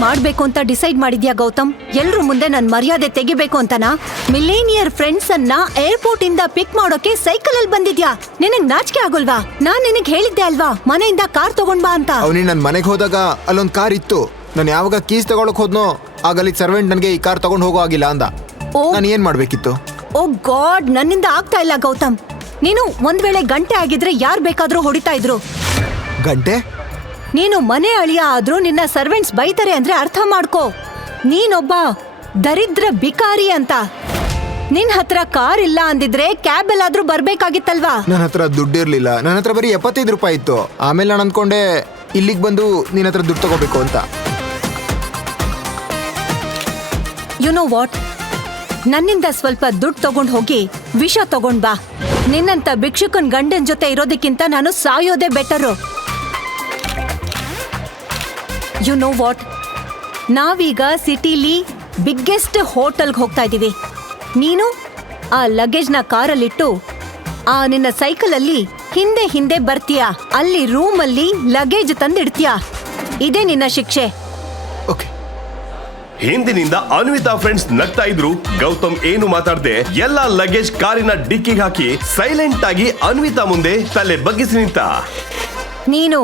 ಮಾಡ್ಬೇಕು ಅಂತ ಡಿಸೈಡ್ ಮಾಡಿದ್ಯಾ ಗೌತಮ್? ಎಲ್ರು ಮುಂದೆ ನನ್ ಮರ್ಯಾದೆ ತೆಗಿಬೇಕು ಅಂತನಾ? ಮಿಲೇನಿಯರ್ ಫ್ರೆಂಡ್ಸ್ ಅನ್ನ ಏರ್ಪೋರ್ಟ್ ಇಂದ ಪಿಕ್ ಮಾಡೋಕೆ ಸೈಕಲ್ ಅಲ್ಲಿ ಬಂದಿದ್ಯಾ? ನಿನಗ್ ನಾಚಿಕೆ ಆಗೋಲ್ವಾ? ನಾನ್ ನಿನಗ್ ಹೇಳಿದ್ದೆ ಅಲ್ವಾ ಮನೆಯಿಂದ ಕಾರ್ ತಗೊಂಡ್ ಬಾ ಅಂತ. ಅವನಿ ನನ್ ಮನೆಗೆ ಹೋದಾಗ ಅಲ್ಲೊಂದ್ ಕಾರ್ ಇತ್ತು. ನಾನು ಯಾವಾಗ ಕೀಸ್ ತಗೊಳಕ್ ಹೋದ್ನೋ ಆಗ ಅಲ್ಲಿ ಸರ್ವೆಂಟ್ ನನಗೆ ಈ ಕಾರ್ ತಗೊಂಡ್ ಹೋಗೋ ಆಗಿಲ್ಲ ಅಂದ. ಓ. ನಾನು ಏನ್ ಮಾಡ್ಬೇಕಿತ್ತು? ಓ ಗಾಡ್, ನನ್ನಿಂದ ಆಗ್ತಾ ಇಲ್ಲ ಗೌತಮ್. ನೀನು ಒಂದ್ ವೇಳೆ ಗಂಟೆ ಆಗಿದ್ರೆ ಯಾರ್ ಬೇಕಾದ್ರೂ ಹೊಡಿತಾ ಇದ್ರು. ಗಂಟೆ? ನೀನು ಮನೆ ಅಳಿಯ ಆದ್ರೂ ನಿನ್ನ ಸರ್ವೆಂಟ್ಸ್ ಬೈತಾರೆ ಅಂದ್ರೆ ಅರ್ಥ ಮಾಡ್ಕೋ. ನೀನೊಬ್ಬ ದರಿದ್ರ ಬಿಕಾರಿ ಅಂತ. ನಿನ್ ಹತ್ರ ಕಾರ್ ಇಲ್ಲ ಅಂದಿದ್ರೆ ಕ್ಯಾಬ್ ಎಲ್ಲಾದ್ರೂ ಬರ್ಬೇಕಾಗಿತ್ತಲ್ವಾ? ನನ್ನ ಹತ್ರ ದುಡ್ಡಿರ್ಲಿಲ್ಲ. ನನ್ನ ಹತ್ರ ಬರೀ 75 ರೂಪಾಯಿ ಇತ್ತು. ಆಮೇಲೆ ನಾನು ಅನ್ಕೊಂಡೆ ಇಲ್ಲಿಗೆ ಬಂದು ನಿನ್ನ ಹತ್ರ ದುಡ್ಡು ತಗೋಬೇಕು ಅಂತ. ಯು ನೋ ವಾಟ್, ನನ್ನಿಂದ ಸ್ವಲ್ಪ ದುಡ್ಡು ತಗೊಂಡ್ ಹೋಗಿ ವಿಷ ತಗೊಂಡ್ ಬಾ. ನಿನ್ನಂತ ಭಿಕ್ಷುಕನ್ ಗಂಡನ್ ಜೊತೆ ಇರೋದಕ್ಕಿಂತ ನಾನು ಸಾಯೋದೇ ಬೆಟರು. ಯು ನೋ ವಾಟ್, ನಾವೀಗ ಸಿಟಿಲಿ ಬಿಗ್ಗೆಸ್ಟ್ ಹೋಟೆಲ್ಗೆ ಹೋಗ್ತಾ ಇದ್ದೀವಿ. ನೀನು ಆ ಲಗೇಜ್ನ ಕಾರಲ್ಲಿಟ್ಟು ಆ ನಿನ್ನ ಸೈಕಲಲ್ಲಿ ಹಿಂದೆ ಹಿಂದೆ ಬರ್ತೀಯಾ. ಅಲ್ಲಿ ರೂಮಲ್ಲಿ ಲಗೇಜ್ ತಂದಿಡ್ತೀಯಾ. ಇದೇ ನಿನ್ನ ಶಿಕ್ಷೆ. ಓಕೆ. ಹಿಂದಿನಿಂದ ಅನ್ವಿತಾ ಫ್ರೆಂಡ್ಸ್ ನಗ್ತಾ ಇದ್ರು. ಗೌತಮ್ ಏನು ಮಾತಾಡದೆ ಎಲ್ಲಾ ಲಗೇಜ್ ಕಾರಿನ ಡಿಕ್ಕಿಗೆ ಹಾಕಿ ಸೈಲೆಂಟ್ ಆಗಿ ಅನ್ವಿತಾ ಮುಂದೆ ತಲೆ ಬಗ್ಗಿಸಿ ನಿಂತ. ನೀನು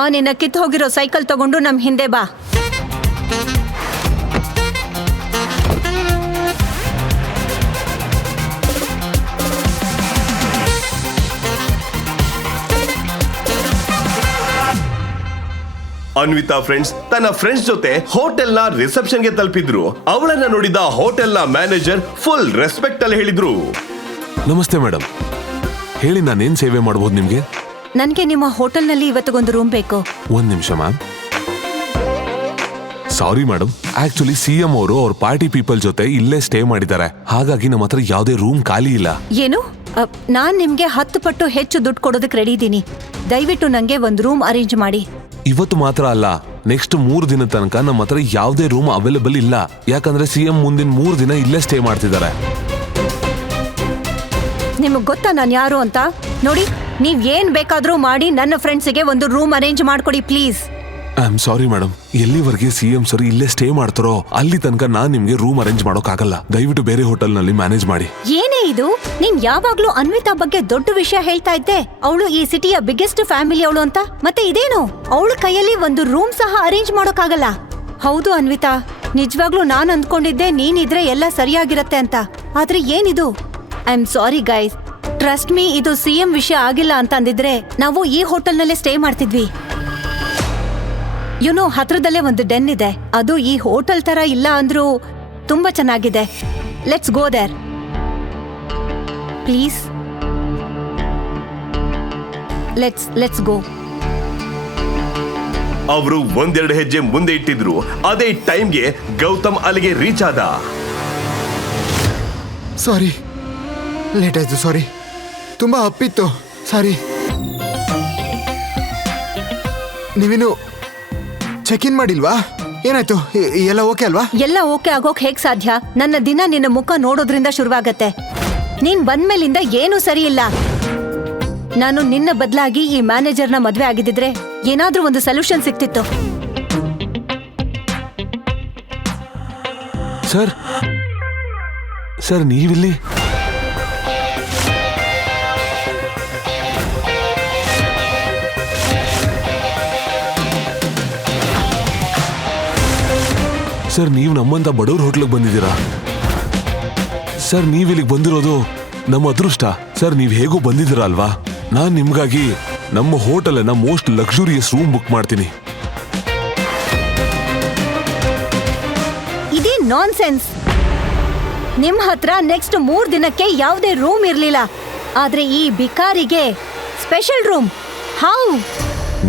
ಆ ನಿನ್ನ ಕಿತ್ತು ಹೋಗಿರೋ ಸೈಕಲ್ ತಗೊಂಡು ನಮ್ ಹಿಂದೆ ಬಾ. ಅನ್ವಿತಾ ಫ್ರೆಂಡ್ಸ್ ತನ್ನ ಫ್ರೆಂಡ್ಸ್ ಜೊತೆ ಹೋಟೆಲ್ನ ರಿಸೆಪ್ಷನ್ಗೆ ತಲುಪಿದ್ರು. ಅವಳನ್ನ ನೋಡಿದ ಹೋಟೆಲ್ನ ಮ್ಯಾನೇಜರ್ ಫುಲ್ ರೆಸ್ಪೆಕ್ಟ್ ಅಲ್ಲಿ ಹೇಳಿದ್ರು, ನಮಸ್ತೆ ಮೇಡಮ್, ಹೇಳಿ ನಾನೇನ್ ಸೇವೆ ಮಾಡಬಹುದು ನಿಮ್ಗೆ? ನನ್ಗೆ ನಿಮ್ಮ ಹೋಟೆಲ್ನಲ್ಲಿ ಇವತ್ತಿಗೊಂದು ರೂಮ್ ಬೇಕು. ಒಂದ್ ನಿಮಿಷ ma'am. Sorry madam, actually CM ಅವರು ಅವ್ರ ಪಾರ್ಟಿ ಪೀಪಲ್ ಜೊತೆ ಇಲ್ಲೇ ಸ್ಟೇ ಮಾಡಿದ್ದಾರೆ. ಹಾಗಾಗಿ ನಮ್ಮ ಹತ್ರ ಯಾವುದೇ ರೂಮ್ ಖಾಲಿ ಇಲ್ಲ. ಏನು? ನಾನ್ ನಿಮ್ಗೆ 10 ಪಟ್ಟು ಹೆಚ್ಚು ದುಡ್ಡು ಕೊಡೋದಕ್ಕೆ ರೆಡಿ ಇದ್ದೀನಿ. ದಯವಿಟ್ಟು ನಂಗೆ ಒಂದು ರೂಮ್ ಅರೇಂಜ್ ಮಾಡಿ. ಇವತ್ತು ಮಾತ್ರ ಅಲ್ಲ, ನೆಕ್ಸ್ಟ್ 3 ದಿನ ತನಕ ನಮ್ಮ ಹತ್ರ ಯಾವುದೇ ರೂಮ್ ಅವೈಲೇಬಲ್ ಇಲ್ಲ. ಯಾಕಂದ್ರೆ CM ಮುಂದಿನ 3 ದಿನ ಇಲ್ಲೇ ಸ್ಟೇ ಮಾಡ್ತಿದ್ದಾರೆ. ನಿಮಗ್ ಗೊತ್ತಾ ನಾನು ಯಾರು ಅಂತ? ನೋಡಿ, ನೀವ್ ಏನ್ ಬೇಕಾದ್ರೂ ಮಾಡಿ ನನ್ನ ಫ್ರೆಂಡ್ಸಿಗೆ ಒಂದು ರೂಮ್ ಅರೇಂಜ್ ಮಾಡ್ಕೊಡಿ please. I am sorry madam, ಎಲ್ಲಿವರೆಗೆ CM ಸರ್ ಇಲ್ಲೇ ಸ್ಟೇ ಮಾಡ್ತಾರೋ ಅಲ್ಲಿ ತನಕ ನಾನ್ ನಿಮ್ಗೆ ರೂಮ್ ಅರೇಂಜ್ ಮಾಡೋಕ್ಕಾಗಲ್ಲ. ದಯವಿಟ್ಟು ಬೇರೆ ಹೋಟೆಲ್ ನಲ್ಲಿ ಮ್ಯಾನೇಜ್ ಮಾಡಿ. ಏನೇ ಇದು? ನೀನ್ ಯಾವಾಗ್ಲೂ ಅನ್ವಿತಾ ಬಗ್ಗೆ ದೊಡ್ಡ ವಿಷಯ ಹೇಳ್ತಾ ಇದ್ದೆ. ಅವಳು ಈ ಸಿಟಿಯ ಬಿಗ್ಗೆಸ್ಟ್ ಫ್ಯಾಮಿಲಿ ಅವಳು ಅಂತ. ಮತ್ತೆ ಇದೇನು, ಅವಳ ಕೈಯಲ್ಲಿ ಒಂದು ರೂಮ್ ಸಹ ಅರೇಂಜ್ ಮಾಡೋಕ್ಕಾಗಲ್ಲ? ಹೌದು ಅನ್ವಿತಾ, ನಿಜವಾಗ್ಲೂ ನಾನ್ ಅಂದ್ಕೊಂಡಿದ್ದೆ ನೀನಿದ್ರೆ ಎಲ್ಲ ಸರಿಯಾಗಿರತ್ತೆ ಅಂತ. ಆದ್ರೆ ಏನಿದು? I am sorry guys, trust me, ಇದು CM ವಿಷಯ ಆಗಿಲ್ಲ ಅಂತ ಅಂದಿದ್ರೆ ನಾವು ಈ ಹೋಟೆಲ್ನಲ್ಲೇ ಸ್ಟೇ ಮಾಡ್ತಿದ್ವಿ. ಯುನೋ, ಹತ್ರದಲ್ಲೇ ಒಂದು ಡೆನ್ ಇದೆ. ಅದು ಈ ಹೋಟೆಲ್ ತರ ಇಲ್ಲ ಅಂದ್ರೂ ತುಂಬಾ ಚೆನ್ನಾಗಿದೆ. Let's go there please. Let's go. ಅವರು ಒಂದೆರಡು ಹೆಜ್ಜೆ ಮುಂದೆ ಇಟ್ಟಿದ್ರು. ಅದೇ ಟೈಮ್ಗೆ ಗೌತಮ್ ಅಲ್ಲಿಗೆ ರೀಚ್ ಆದ. ಸಾರಿ, ಲೇಟ್ ಆಯ್ತು. ಸಾರಿ, ತುಂಬಾ ಅಪ್ಪಿತ್ತು. ಸಾರಿ. ನೀವೇನು ಚೆಕ್ ಇನ್ ಮಾಡಿಲ್ವಾ? ಏನಾಯ್ತು? ಎಲ್ಲ ಓಕೆ ಅಲ್ವಾ? ಎಲ್ಲ ಓಕೆ ಆಗೋಕ್ ಹೇಗ್ ಸಾಧ್ಯ? ನನ್ನ ದಿನ ನಿನ್ನ ಮುಖ ನೋಡೋದ್ರಿಂದ ಶುರುವಾಗತ್ತೆ. ನೀನ್ ಬಂದ್ಮೇಲಿಂದ ಏನೂ ಸರಿ ಇಲ್ಲ. ನಾನು ನಿನ್ನ ಬದಲಾಗಿ ಈ ಮ್ಯಾನೇಜರ್ನ ಮದ್ವೆ ಆಗಿದ್ದಿದ್ರೆ ಏನಾದ್ರೂ ಒಂದು ಸೊಲ್ಯೂಷನ್ ಸಿಕ್ತಿತ್ತು. ಸರ್ ಸರ್ ನೀವಿಲ್ಲಿ? ಸರ್, ನೀವು ನಮ್ಮಂತ ಬಡವ್ರ ಹೋಟ್ಲಿಗೆ ಬಂದಿದ್ದೀರಾ? ಸರ್, ನೀವಿಲ್ಲಿಗೆ ಬಂದಿರೋದು ನಮ್ಮ ಅದೃಷ್ಟ. ಸರ್, ನೀವು ಹೇಗೂ ಬಂದಿದ್ದೀರಾ ಅಲ್ವಾ? ನಾನು ನಿಮ್ಗಾಗಿ ನಮ್ಮ ಹೋಟೆಲ್ನ ಮೋಸ್ಟ್ ಲಕ್ಸುರಿಯಸ್ ರೂಮ್ ಬುಕ್ ಮಾಡ್ತೀನಿ. ಇದೇ ನಾನ್ಸೆನ್ಸ್. ನಿಮ್ ಹತ್ರ ನೆಕ್ಸ್ಟ್ 3 ದಿನಕ್ಕೆ ಯಾವುದೇ ರೂಮ್ ಇರ್ಲಿಲ್ಲ. ಆದ್ರೆ ಈ ಬಿಕಾರಿಗೆ ಸ್ಪೆಷಲ್ ರೂಮ್. ಹೌ?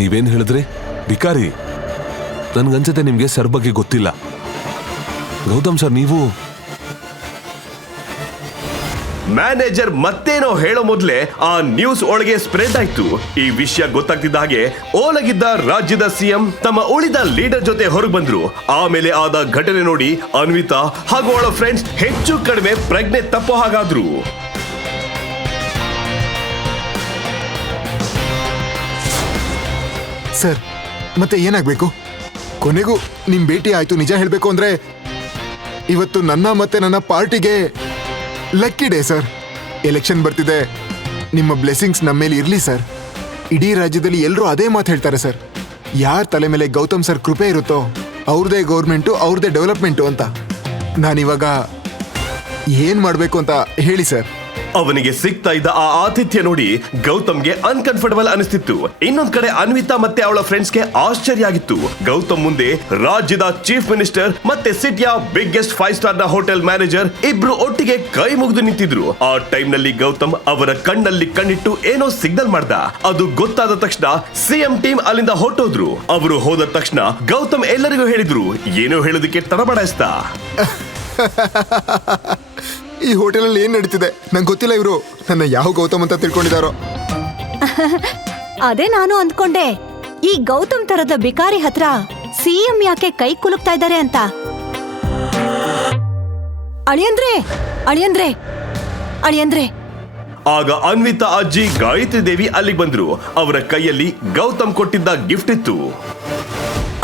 ನೀವೇನ್ ಹೇಳಿದ್ರಿ? ಬಿಕಾರಿ? ನನ್ಗನ್ಸುತ್ತೆ ನಿಮ್ಗೆ ಸರ್ ಬಗ್ಗೆ ಗೊತ್ತಿಲ್ಲ. ಗೌತಮ್ ಸರ್, ನೀವು ಮ್ಯಾನೇಜರ್ ಮತ್ತೇನೋ ಹೇಳೋ ಮೊದಲೇ ಆ ನ್ಯೂಸ್ ಒಳಗೆ ಸ್ಪ್ರೆಡ್ ಆಯ್ತು. ಈ ವಿಷಯ ಗೊತ್ತಾಗ್ತಿದ್ದ ಹಾಗೆ ಓಲಗಿದ್ದ ರಾಜ್ಯದ CM ತಮ್ಮ ಉಳಿದ ಲೀಡರ್ ಜೊತೆ ಹೊರಗೆ ಬಂದ್ರು. ಆಮೇಲೆ ಆದ ಘಟನೆ ನೋಡಿ ಅನ್ವಿತಾ ಹಾಗೂ ಅವಳ ಫ್ರೆಂಡ್ಸ್ ಹೆಚ್ಚು ಕಡಿಮೆ ಪ್ರಜ್ಞೆ ತಪ್ಪೋ ಹಾಗಾದ್ರು. ಸರ್, ಮತ್ತೆ ಏನಾಗ್ಬೇಕು? ಕೊನೆಗೂ ನಿಮ್ ಭೇಟಿ ಆಯ್ತು. ನಿಜ ಹೇಳ್ಬೇಕು ಅಂದ್ರೆ ಇವತ್ತು ನನ್ನ ಮತ್ತೆ ನನ್ನ ಪಾರ್ಟಿಗೆ ಲಕ್ಕಿ ಡೇ ಸರ್. ಎಲೆಕ್ಷನ್ ಬರ್ತಿದೆ, ನಿಮ್ಮ ಬ್ಲೆಸ್ಸಿಂಗ್ಸ್ ನಮ್ಮ ಮೇಲೆ ಇರ್ಲಿ ಸರ್. ಇಡೀ ರಾಜ್ಯದಲ್ಲಿ ಎಲ್ಲರೂ ಅದೇ ಮಾತು ಹೇಳ್ತಾರೆ ಸರ್. ಯಾರ ತಲೆ ಮೇಲೆ ಗೌತಮ್ ಸರ್ ಕೃಪೆ ಇರುತ್ತೋ ಅವ್ರದೇ ಗೌರ್ಮೆಂಟು, ಅವ್ರದೇ ಡೆವಲಪ್ಮೆಂಟು ಅಂತ. ನಾನಿವಾಗ ಏನ್ ಮಾಡ್ಬೇಕು ಅಂತ ಹೇಳಿ ಸರ್. ಅವನಿಗೆ ಸಿಗ್ತಾ ಇದ್ದ ಆ ಆತಿಥ್ಯ ನೋಡಿ ಗೌತಮ್ಗೆ ಅನ್ಕಂಫರ್ಟಬಲ್ ಅನಿಸ್ತಿತ್ತು. ಇನ್ನೊಂದ್ ಕಡೆ ಅನ್ವಿತಾ ಮತ್ತೆ ಅವಳ ಫ್ರೆಂಡ್ಸ್ಗೆ ಆಶ್ಚರ್ಯ ಆಗಿತ್ತು. ಗೌತಮ್ ಮುಂದೆ ರಾಜ್ಯದ ಚೀಫ್ ಮಿನಿಸ್ಟರ್ ಮತ್ತೆ ಸಿಟಿಯ ಬಿಗ್ಗೆಸ್ಟ್ 5 ಸ್ಟಾರ್ ನ ಹೋಟೆಲ್ ಮ್ಯಾನೇಜರ್ ಇಬ್ರು ಒಟ್ಟಿಗೆ ಕೈ ಮುಗಿದು ನಿಂತಿದ್ರು. ಆ ಟೈಮ್ ನಲ್ಲಿ ಗೌತಮ್ ಅವರ ಕಣ್ಣಲ್ಲಿ ಕಣ್ಣಿಟ್ಟು ಏನೋ ಸಿಗ್ನಲ್ ಮಾಡ್ದ. ಅದು ಗೊತ್ತಾದ ತಕ್ಷಣ ಸಿಎಂ ಟೀಮ್ ಅಲ್ಲಿಂದ ಹೊರಟೋದ್ರು. ಅವರು ಹೋದ ತಕ್ಷಣ ಗೌತಮ್ ಎಲ್ಲರಿಗೂ ಹೇಳಿದ್ರು, ಏನೋ ಹೇಳೋದಕ್ಕೆ ತಡಬಡಾಯಿಸ್ತ. ಈ ಹೋಟೆಲಲ್ಲಿ ಏನ್ ನಡೀತಿದೆ ನಂಗೆ ಗೊತ್ತಿಲ್ಲ. ಇವರು ನನ್ನ ಯಾವ ಗೌತಮ್ ಅಂತ ತಿಳ್ಕೊಂಡಿದಾರೋ. ಅದೇ ನಾನು ಅಂದ್ಕೊಂಡೆ, ಈ ಗೌತಮ್ ತರದ ಬಿಕಾರಿ ಹತ್ರ ಸಿಎಂ ಯಾಕೆ ಕೈ ಕುಲುಕ್ತಾ ಇದ್ದಾರೆ ಅಂತ. ಅಳಿಯಂದ್ರೆ ಅಳಿಯಂದ್ರೆ ಅಳಿಯಂದ್ರೆ ಆಗ ಅನ್ವಿತಾ ಅಜ್ಜಿ ಗಾಯತ್ರಿ ದೇವಿ ಅಲ್ಲಿಗೆ ಬಂದ್ರು. ಅವರ ಕೈಯಲ್ಲಿ ಗೌತಮ್ ಕೊಟ್ಟಿದ್ದ ಗಿಫ್ಟ್ ಇತ್ತು.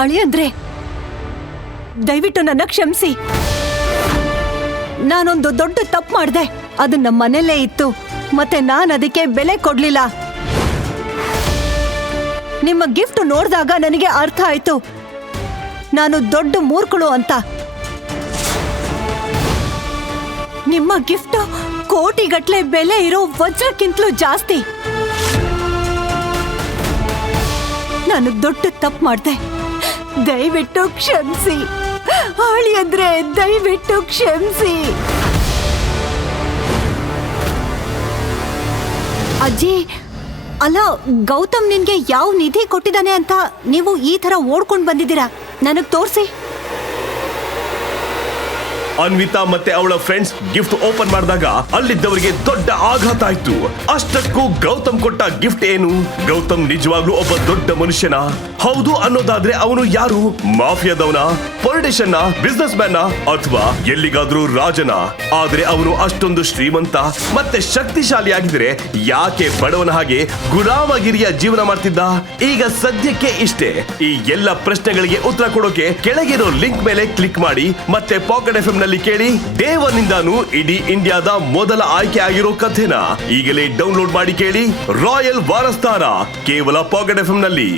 ಅಳಿಯಂದ್ರೆ ದಯವಿಟ್ಟು ನನ್ನ ಕ್ಷಮಿಸಿ. ನಾನೊಂದು ದೊಡ್ಡ ತಪ್ಪು ಮಾಡಿದೆ. ಅದು ನಮ್ಮ ಮನೆಯಲ್ಲೇ ಇತ್ತು, ಮತ್ತೆ ನಾನು ಅದಕ್ಕೆ ಬೆಲೆ ಕೊಡ್ಲಿಲ್ಲ. ನಿಮ್ಮ ಗಿಫ್ಟ್ ನೋಡಿದಾಗ ನನಗೆ ಅರ್ಥ ಆಯ್ತು ನಾನು ದೊಡ್ಡ ಮೂರ್ಖಳು ಅಂತ. ನಿಮ್ಮ ಗಿಫ್ಟ್ ಕೋಟಿಗಟ್ಲೆ ಬೆಲೆ ಇರೋ ವಜ್ರಕ್ಕಿಂತಲೂ ಜಾಸ್ತಿ. ನಾನು ದೊಡ್ಡ ತಪ್ಪು ಮಾಡಿದೆ, ದಯವಿಟ್ಟು ಕ್ಷಮಿಸಿ. ಅಳಿಯಂದ್ರೆ ದಯವಿಟ್ಟು ಕ್ಷಮಿಸಿ. ಅಜ್ಜಿ, ಅಲ್ಲ, ಗೌತಮ್ ನಿನ್ಗೆ ಯಾವ ನಿಧಿ ಕೊಟ್ಟಿದ್ದಾನೆ ಅಂತ ನೀವು ಈ ತರ ಓಡ್ಕೊಂಡು ಬಂದಿದ್ದೀರಾ? ನನಗ್ ತೋರ್ಸಿ. ಅನ್ವಿತಾ ಮತ್ತೆ ಅವಳ ಫ್ರೆಂಡ್ಸ್ ಗಿಫ್ಟ್ ಓಪನ್ ಮಾಡಿದಾಗ ಅಲ್ಲಿದ್ದವರಿಗೆ ದೊಡ್ಡ ಆಘಾತ ಆಯ್ತು. ಅಷ್ಟಕ್ಕೂ ಗೌತಮ್ ಕೊಟ್ಟ ಗಿಫ್ಟ್ ಏನು? ಗೌತಮ್ ನಿಜವಾಗ್ಲೂ ಒಬ್ಬ ದೊಡ್ಡ ಮನುಷ್ಯನ? ಹೌದು ಅನ್ನೋದಾದ್ರೆ ಅವನು ಯಾರು? ಮಾಫಿಯಾದವನ, ಪೊಲಿಟಿಷಿಯನ್, ಬಿಸ್ನೆಸ್ ಮ್ಯಾನ್, ಅಥವಾ ಎಲ್ಲಿಗಾದ್ರೂ ರಾಜನ? ಆದ್ರೆ ಅವನು ಅಷ್ಟೊಂದು ಶ್ರೀಮಂತ ಮತ್ತೆ ಶಕ್ತಿಶಾಲಿ ಆಗಿದ್ರೆ ಯಾಕೆ ಬಡವನ ಹಾಗೆ ಗುಲಾಮಗಿರಿಯ ಜೀವನ ಮಾಡ್ತಿದ್ದ? ಈಗ ಸದ್ಯಕ್ಕೆ ಇಷ್ಟೇ. ಈ ಎಲ್ಲ ಪ್ರಶ್ನೆಗಳಿಗೆ ಉತ್ತರ ಕೊಡೋಕೆ ಕೆಳಗಿರೋ ಲಿಂಕ್ ಮೇಲೆ ಕ್ಲಿಕ್ ಮಾಡಿ ಮತ್ತೆ ಪಾಕೆಟ್ ಎಫ್ಎಂ ನಲ್ಲಿ ಕೇಳಿ. ಡೇ 1 ಇಂದಾನು ಇಡೀ ಇಂಡಿಯಾದ ಮೊದಲ ಆಯ್ಕೆ ಆಗಿರೋ ಕಥೆನ ಈಗಲೇ ಡೌನ್ಲೋಡ್ ಮಾಡಿ ಕೇಳಿ. ರಾಯಲ್ ವಾರಸ್ದಾರ ಕೇವಲ ಪಾಕೆಟ್ ಎಫ್ಎಂ ನಲ್ಲಿ.